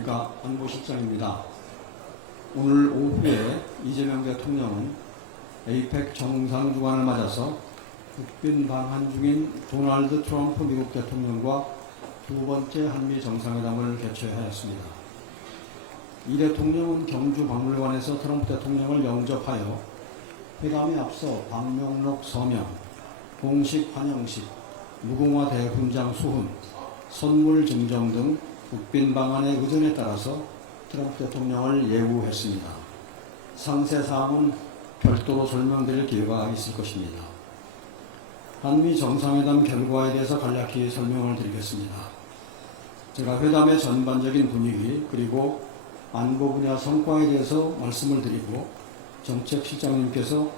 안녕하십니까. 안보실장입니다. 오늘 오후에 이재명 대통령은 에이펙 정상주간을 맞아서 국빈 방한 중인 도널드 트럼프 미국 대통령과 두 번째 한미 정상회담을 개최하였습니다. 이 대통령은 경주박물관에서 트럼프 대통령을 영접하여 회담에 앞서 방명록 서명, 공식 환영식, 무궁화 대훈장 수훈, 선물 증정 등 국빈 방한의 의전에 따라서 트럼프 대통령을 예우했습니다. 상세 사항은 별도로 설명드릴 기회가 있을 것입니다. 한미 정상회담 결과에 대해서 간략히 설명을 드리겠습니다. 제가 회담의 전반적인 분위기 그리고 안보 분야 성과에 대해서 말씀을 드리고 정책실장님께서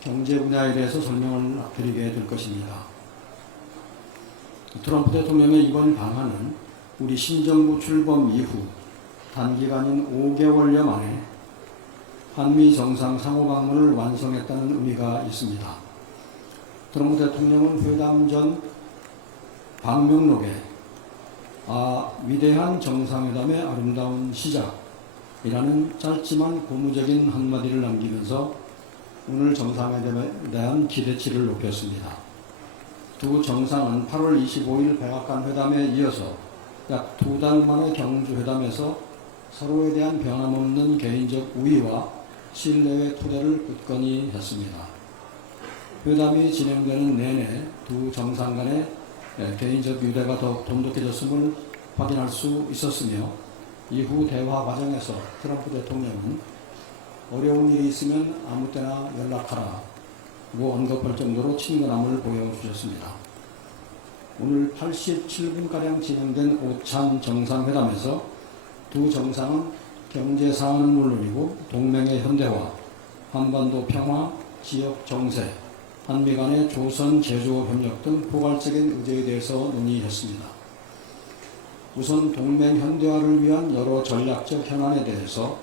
경제 분야에 대해서 설명을 드리게 될 것입니다. 트럼프 대통령의 이번 방한은 우리 신정부 출범 이후 단기간인 5개월여 만에 한미 정상 상호방문을 완성했다는 의미가 있습니다. 트럼프 대통령은 회담 전 방명록에 위대한 정상회담의 아름다운 시작이라는 짧지만 고무적인 한마디를 남기면서 오늘 정상회담에 대한 기대치를 높였습니다. 두 정상은 8월 25일 백악관 회담에 이어서 약 2달 만의 경주회담에서 서로에 대한 변함없는 개인적 우위와 신뢰의 토대를 굳건히 했습니다. 회담이 진행되는 내내 두 정상 간의 개인적 유대가 더욱 돈독해졌음을 확인할 수 있었으며 이후 대화 과정에서 트럼프 대통령은 어려운 일이 있으면 아무 때나 연락하라고 언급할 정도로 친근함을 보여주셨습니다. 오늘 87분가량 진행된 오찬 정상회담에서 두 정상은 경제 사안은 물론이고 동맹의 현대화, 한반도 평화, 지역 정세, 한미 간의 조선 제조업 협력 등 포괄적인 의제에 대해서 논의했습니다. 우선 동맹 현대화를 위한 여러 전략적 현안에 대해서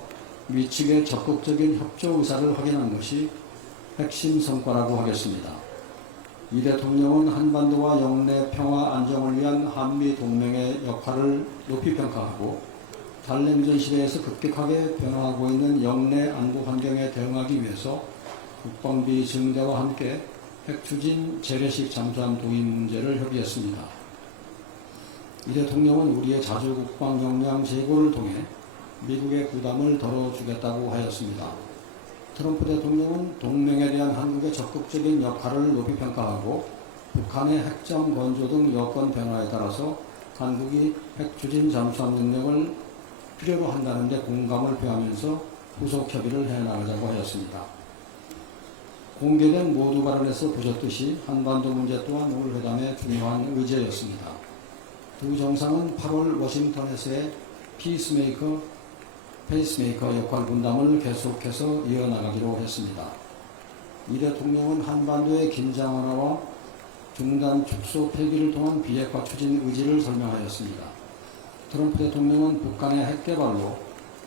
미측의 적극적인 협조 의사를 확인한 것이 핵심 성과라고 하겠습니다. 이 대통령은 한반도와 영내 평화 안정을 위한 한미 동맹의 역할을 높이 평가하고 달냉전 시대에서 급격하게 변화하고 있는 영내 안보 환경에 대응하기 위해서 국방비 증대와 함께 핵추진 재래식 잠수함 도입 문제를 협의했습니다. 이 대통령은 우리의 자주 국방 역량 제고를 통해 미국의 부담을 덜어주겠다고 하였습니다. 트럼프 대통령은 동맹에 대한 한국의 적극적인 역할을 높이 평가하고 북한의 핵잠 건조 등 여건 변화에 따라서 한국이 핵추진 잠수함 능력을 필요로 한다는 데 공감을 표하면서 후속 협의를 해나가자고 하였습니다. 공개된 모두 발언에서 보셨듯이 한반도 문제 또한 오늘 회담의 중요한 의제였습니다. 두 정상은 8월 워싱턴에서의 페이스메이커 역할 분담을 계속해서 이어나가기로 했습니다. 이 대통령은 한반도의 긴장 완화와 중단 축소 폐기를 통한 비핵화 추진 의지를 설명하였습니다. 트럼프 대통령은 북한의 핵 개발로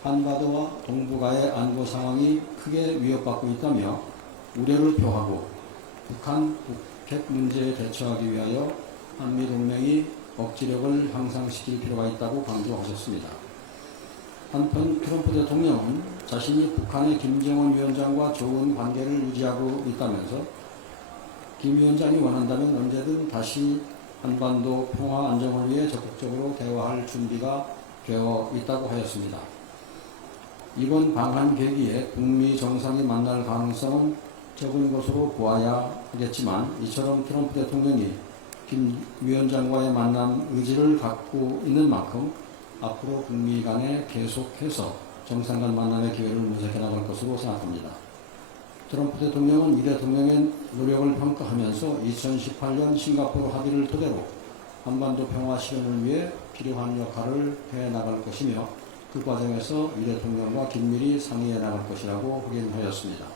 한반도와 동북아의 안보 상황이 크게 위협받고 있다며 우려를 표하고 북한 북핵 문제에 대처하기 위하여 한미 동맹이 억지력을 향상시킬 필요가 있다고 강조하셨습니다. 한편 트럼프 대통령은 자신이 북한의 김정은 위원장과 좋은 관계를 유지하고 있다면서 김 위원장이 원한다면 언제든 다시 한반도 평화 안정을 위해 적극적으로 대화할 준비가 되어 있다고 하였습니다. 이번 방한 계기에 북미 정상이 만날 가능성은 적은 것으로 보아야 하겠지만 이처럼 트럼프 대통령이 김 위원장과의 만남 의지를 갖고 있는 만큼 앞으로 북미 간에 계속해서 정상 간 만남의 기회를 모색해 나갈 것으로 생각합니다. 트럼프 대통령은 이 대통령의 노력을 평가하면서 2018년 싱가포르 합의를 토대로 한반도 평화 실현을 위해 필요한 역할을 해 나갈 것이며 그 과정에서 이 대통령과 긴밀히 상의해 나갈 것이라고 확인하였습니다.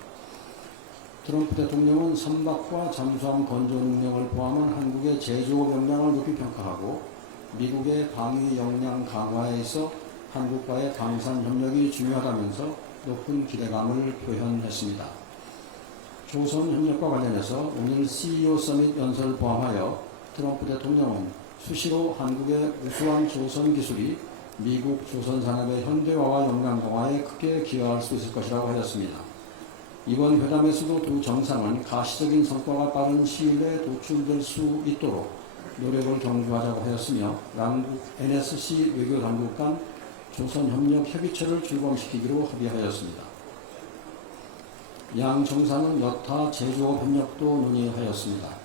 트럼프 대통령은 선박과 잠수함 건조 능력을 포함한 한국의 제조업 역량을 높이 평가하고 미국의 방위 역량 강화에 있어 한국과의 강산 협력이 중요하다면서 높은 기대감을 표현했습니다. 조선협력과 관련해서 오늘 CEO 서밋 연설을 포함하여 트럼프 대통령은 수시로 한국의 우수한 조선 기술이 미국 조선산업의 현대화와 역량강화에 크게 기여할 수 있을 것이라고 하였습니다. 이번 회담에서도 두 정상은 가시적인 성과가 빠른 시일 내에 도출될 수 있도록 노력을 경주하자고 하였으며 양국 NSC 외교당국 간 조선협력협의체를 출범시키기로 합의하였습니다. 양 정상은 여타 제조업 협력도 논의하였습니다.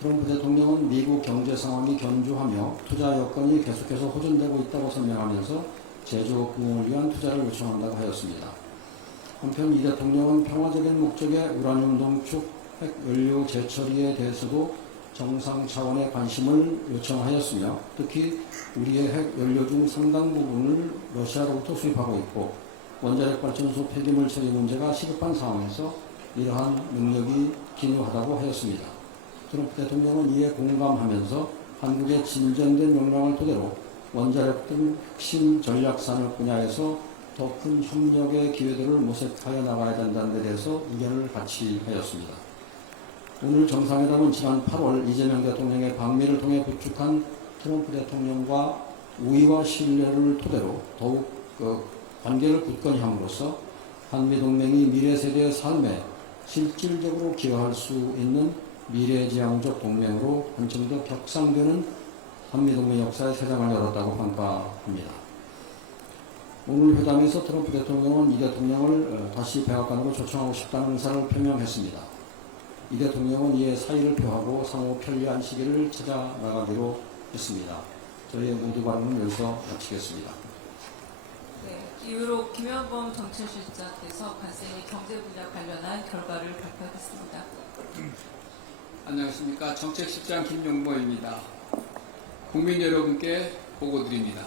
트럼프 대통령은 미국 경제 상황이 견조하며 투자 여건이 계속해서 호전되고 있다고 설명하면서 제조업 부흥을 위한 투자를 요청한다고 하였습니다. 한편 이 대통령은 평화적인 목적의 우라늄 동축 핵연료 재처리에 대해서도 정상 차원의 관심을 요청하였으며 특히 우리의 핵연료 중 상당 부분을 러시아로부터 수입하고 있고 원자력 발전소 폐기물 처리 문제가 시급한 상황에서 이러한 능력이 기묘하다고 하였습니다. 트럼프 대통령은 이에 공감하면서 한국의 진전된 역량을 토대로 원자력 등 핵심 전략 산업 분야에서 더 큰 협력의 기회들을 모색하여 나가야 된다는 데 대해서 의견을 같이 하였습니다. 오늘 정상회담은 지난 8월 이재명 대통령의 방미를 통해 구축한 트럼프 대통령과 우위와 신뢰를 토대로 더욱 관계를 굳건히 함으로써 한미동맹이 미래 세대의 삶에 실질적으로 기여할 수 있는 미래지향적 동맹으로 한층 더 격상되는 한미동맹 역사의 새 장을 열었다고 평가합니다. 오늘 회담에서 트럼프 대통령은 이 대통령을 다시 백악관으로 초청하고 싶다는 의사를 표명했습니다. 이 대통령은 이에 사의를 표하고 상호 편리한 시기를 찾아 나가기로 했습니다. 저희의 모두 발언은 여기서 마치겠습니다. 네, 이후로 김현범 정책실장께서 관세 및 경제 분야 관련한 결과를 발표하겠습니다. 안녕하십니까. 정책실장 김용범입니다. 국민 여러분께 보고드립니다.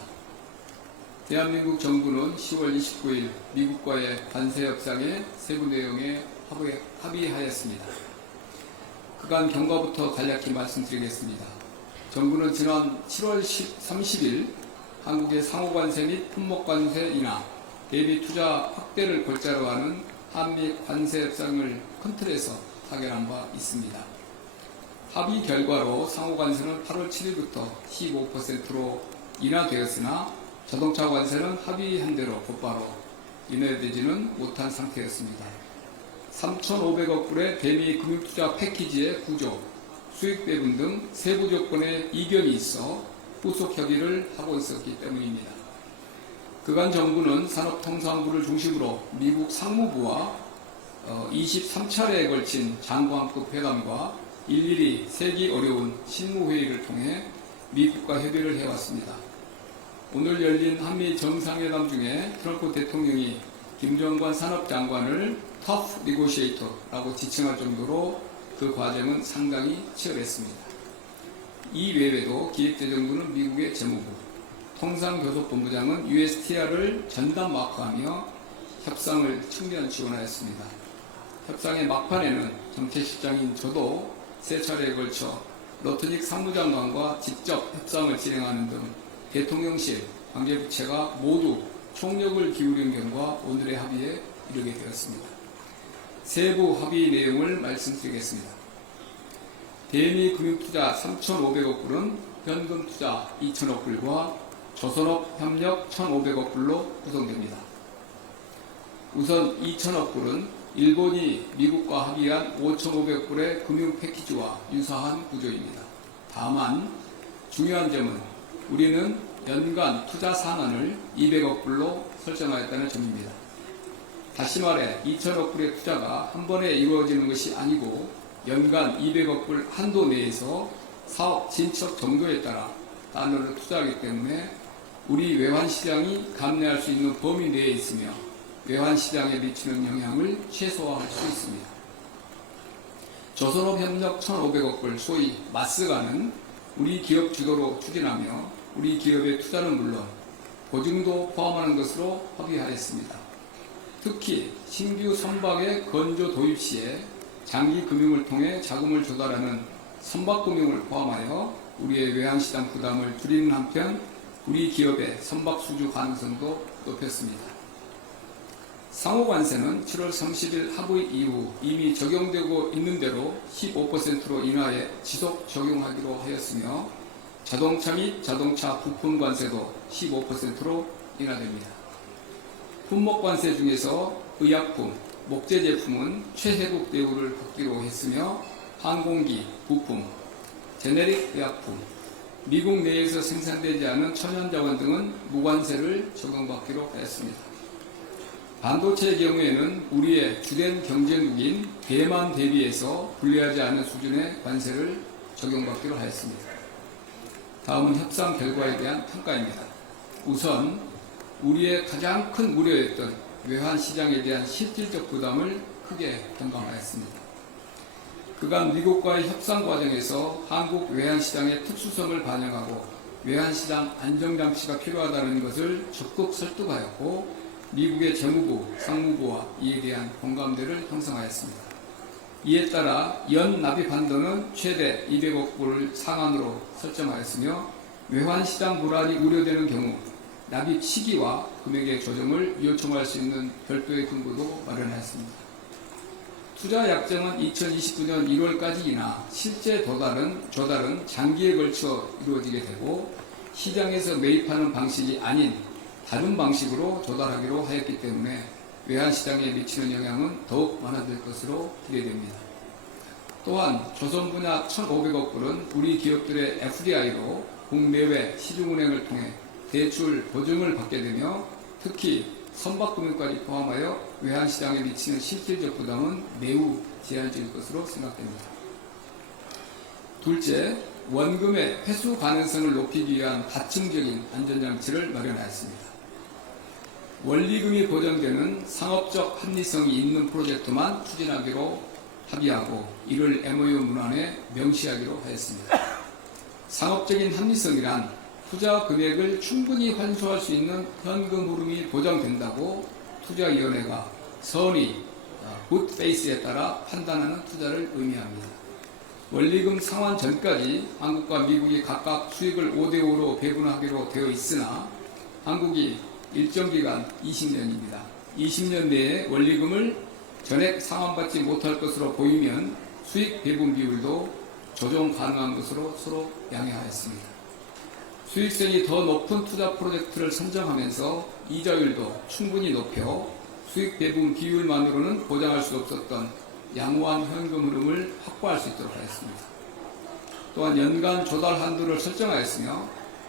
대한민국 정부는 10월 29일 미국과의 관세 협상의 세부 내용에 합의하였습니다. 그간 경과부터 간략히 말씀드리겠습니다. 정부는 지난 7월 30일 한국의 상호관세 및 품목관세 인하, 대비 투자 확대를 골자로 하는 한미 관세 협상을 큰 틀에서 타결한 바 있습니다. 합의 결과로 상호관세는 8월 7일부터 15%로 인하되었으나 자동차 관세는 합의한 대로 곧바로 인하되지는 못한 상태였습니다. 3,500억 불의 대미 금융투자 패키지의 구조, 수익 배분 등 세부 조건에 이견이 있어 후속 협의를 하고 있었기 때문입니다. 그간 정부는 산업통상부를 중심으로 미국 상무부와 23차례에 걸친 장관급 회담과 일일이 세기 어려운 실무회의를 통해 미국과 협의를 해왔습니다. 오늘 열린 한미 정상회담 중에 트럼프 대통령이 김정관 산업장관을 터프 니고시에이터라고 지칭할 정도로 그 과정은 상당히 치열했습니다. 이 외에도 기획재정부는 미국의 재무부, 통상교섭본부장은 USTR을 전담 마크하며 협상을 측면 지원하였습니다. 협상의 막판에는 정책실장인 저도 세 차례에 걸쳐 러트닉 상무장관과 직접 협상을 진행하는 등 대통령실, 관계부처가 모두 총력을 기울인 결과 오늘의 합의에 이르게 되었습니다. 세부 합의 내용을 말씀드리겠습니다. 대미 금융투자 3,500억 불은 현금 투자 2,000억 불과 조선업 협력 1,500억 불로 구성됩니다. 우선 2,000억 불은 일본이 미국과 합의한 5,500억 불의 금융 패키지와 유사한 구조입니다. 다만 중요한 점은 우리는 연간 투자 상한을 200억 불로 설정하였다는 점입니다. 다시 말해 2,000억 불의 투자가 한 번에 이루어지는 것이 아니고 연간 200억 불 한도 내에서 사업 진척 정도에 따라 단어를 투자하기 때문에 우리 외환시장이 감내할 수 있는 범위 내에 있으며 외환시장에 미치는 영향을 최소화할 수 있습니다. 조선업 협력 1,500억 불 소위 마스가는 우리 기업 주도로 추진하며 우리 기업의 투자는 물론 보증도 포함하는 것으로 합의하였습니다. 특히 신규 선박의 건조 도입 시에 장기 금융을 통해 자금을 조달하는 선박금융을 포함하여 우리의 외환시장 부담을 줄이는 한편 우리 기업의 선박 수주 가능성도 높였습니다. 상호관세는 7월 30일 합의 이후 이미 적용되고 있는 대로 15%로 인하해 지속 적용하기로 하였으며 자동차 및 자동차 부품 관세도 15%로 인하됩니다. 품목 관세 중에서 의약품, 목재 제품은 최혜국 대우를 받기로 했으며 항공기, 부품, 제네릭 의약품, 미국 내에서 생산되지 않은 천연자원 등은 무관세를 적용받기로 했습니다. 반도체의 경우에는 우리의 주된 경쟁국인 대만 대비해서 불리하지 않은 수준의 관세를 적용받기로 하였습니다. 다음은 협상 결과에 대한 평가입니다. 우선 우리의 가장 큰 우려였던 외환 시장에 대한 실질적 부담을 크게 경감하였습니다. 그간 미국과의 협상 과정에서 한국 외환시장의 특수성을 반영하고 외환시장 안정장치가 필요하다는 것을 적극 설득하였고 미국의 재무부, 상무부와 이에 대한 공감대를 형성하였습니다. 이에 따라 연 납입 한도는 최대 200억 불을 상한으로 설정하였으며 외환시장 불안이 우려되는 경우 납입 시기와 금액의 조정을 요청할 수 있는 별도의 근거도 마련하였습니다. 투자 약정은 2029년 1월까지이나 실제 조달은 장기에 걸쳐 이루어지게 되고 시장에서 매입하는 방식이 아닌 다른 방식으로 조달하기로 하였기 때문에 외환시장에 미치는 영향은 더욱 많아질 것으로 기대됩니다. 또한 조선 분야 1,500억 불은 우리 기업들의 FDI로 국내외 시중은행을 통해 대출 보증을 받게 되며 특히 선박금융까지 포함하여 외환시장에 미치는 실질적 부담은 매우 제한적일 것으로 생각됩니다. 둘째, 원금의 회수 가능성을 높이기 위한 다층적인 안전장치를 마련하였습니다. 원리금이 보장되는 상업적 합리성이 있는 프로젝트만 추진하기로 합의하고 이를 MOU 문안에 명시하기로 하였습니다. 상업적인 합리성이란 투자 금액을 충분히 환수할 수 있는 현금 흐름이 보장된다고 투자위원회가 선의, good faith에 따라 판단하는 투자를 의미합니다. 원리금 상환 전까지 한국과 미국이 각각 수익을 5대5로 배분하기로 되어 있으나 한국이 일정 기간 20년입니다. 20년 내에 원리금을 전액 상환받지 못할 것으로 보이면 수익 배분 비율도 조정 가능한 것으로 서로 양해하였습니다. 수익성이 더 높은 투자 프로젝트를 선정하면서 이자율도 충분히 높여 수익 배분 비율만으로는 보장할 수 없었던 양호한 현금 흐름을 확보할 수 있도록 하였습니다. 또한 연간 조달 한도를 설정하였으며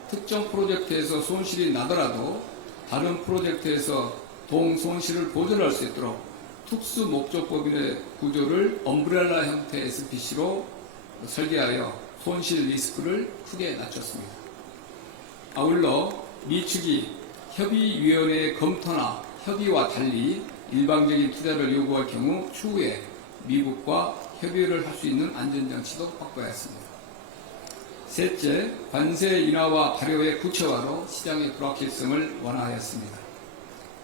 특정 프로젝트에서 손실이 나더라도 다른 프로젝트에서 동 손실을 보존할 수 있도록 특수 목적법인의 구조를 엄브렐라 형태의 SPC로 설계하여 손실 리스크를 크게 낮췄습니다. 아울러 미측이 협의위원회의 검토나 협의와 달리 일방적인 투자를 요구할 경우 추후에 미국과 협의를 할 수 있는 안전장치도 확보하였습니다. 셋째, 관세 인하와 발효의 구체화로 시장의 불확실성을 완화하였습니다.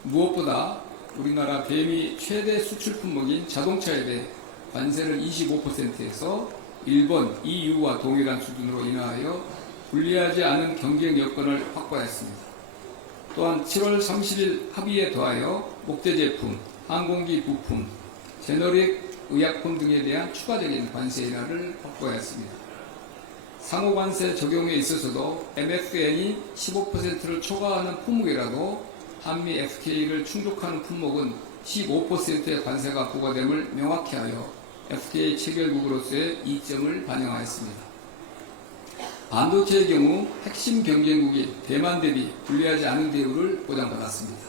무엇보다 우리나라 대미 최대 수출 품목인 자동차에 대해 관세를 25%에서 일본, EU와 동일한 수준으로 인하하여 불리하지 않은 경쟁 여건을 확보했습니다. 또한 7월 30일 합의에 더하여 목재 제품, 항공기 부품, 제너릭 의약품 등에 대한 추가적인 관세 인하를 확보했습니다. 상호관세 적용에 있어서도 MFN이 15%를 초과하는 품목이라도 한미 FTA를 충족하는 품목은 15%의 관세가 부과됨을 명확히 하여 FTA 체결국으로서의 이점을 반영하였습니다. 반도체의 경우 핵심 경쟁국이 대만 대비 불리하지 않은 대우를 보장받았습니다.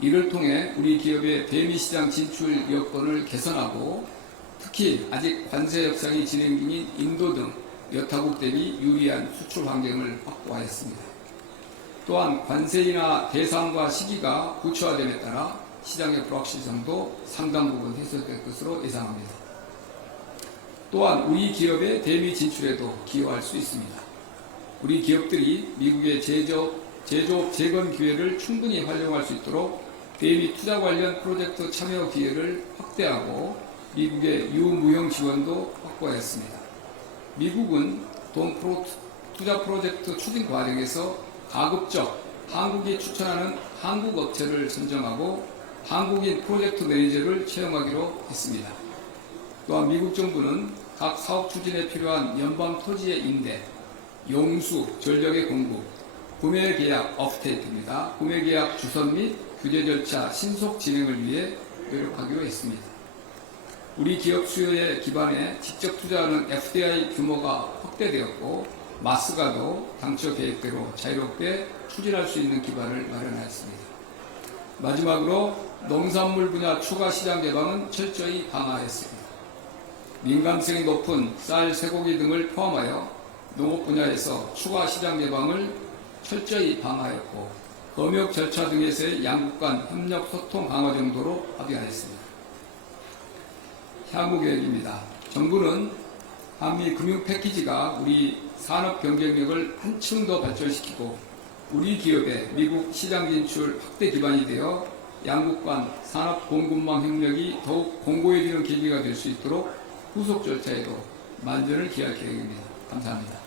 이를 통해 우리 기업의 대미 시장 진출 여건을 개선하고 특히 아직 관세 협상이 진행 중인 인도 등 여타국 대비 유리한 수출 환경을 확보하였습니다. 또한 관세 인하 대상과 시기가 구체화됨에 따라 시장의 불확실성도 상당 부분 해소될 것으로 예상합니다. 또한 우리 기업의 대미 진출에도 기여할 수 있습니다. 우리 기업들이 미국의 제조업 재건 기회를 충분히 활용할 수 있도록 대미 투자 관련 프로젝트 참여 기회를 확대하고 미국의 유무형 지원도 확보했습니다. 미국은 투자 프로젝트 추진 과정에서 가급적 한국이 추천하는 한국 업체를 선정하고 한국인 프로젝트 매니저를 채용하기로 했습니다. 또한 미국 정부는 각 사업 추진에 필요한 연방 토지의 임대, 용수, 전력의 공급, 구매계약 업테이크입니다. 구매계약 주선 및 규제 절차 신속 진행을 위해 노력하기로 했습니다. 우리 기업 수요에 기반해 직접 투자하는 FDI 규모가 확대되었고 마스가도 당초 계획대로 자유롭게 추진할 수 있는 기반을 마련하였습니다. 마지막으로 농산물 분야 추가 시장 개방은 철저히 방어했습니다. 민감성이 높은 쌀, 쇠고기 등을 포함하여 농업 분야에서 추가 시장 개방을 철저히 방어하였고 검역 절차 등에서의 양국 간 협력 소통 강화 정도로 합의하였습니다. 향후 계획입니다. 정부는 한미 금융 패키지가 우리 산업 경쟁력을 한층 더 발전시키고 우리 기업의 미국 시장 진출 확대 기반이 되어 양국 간 산업 공급망 협력이 더욱 공고해지는 계기가 될 수 있도록 후속 절차에도 만전을 기할 계획입니다. 감사합니다.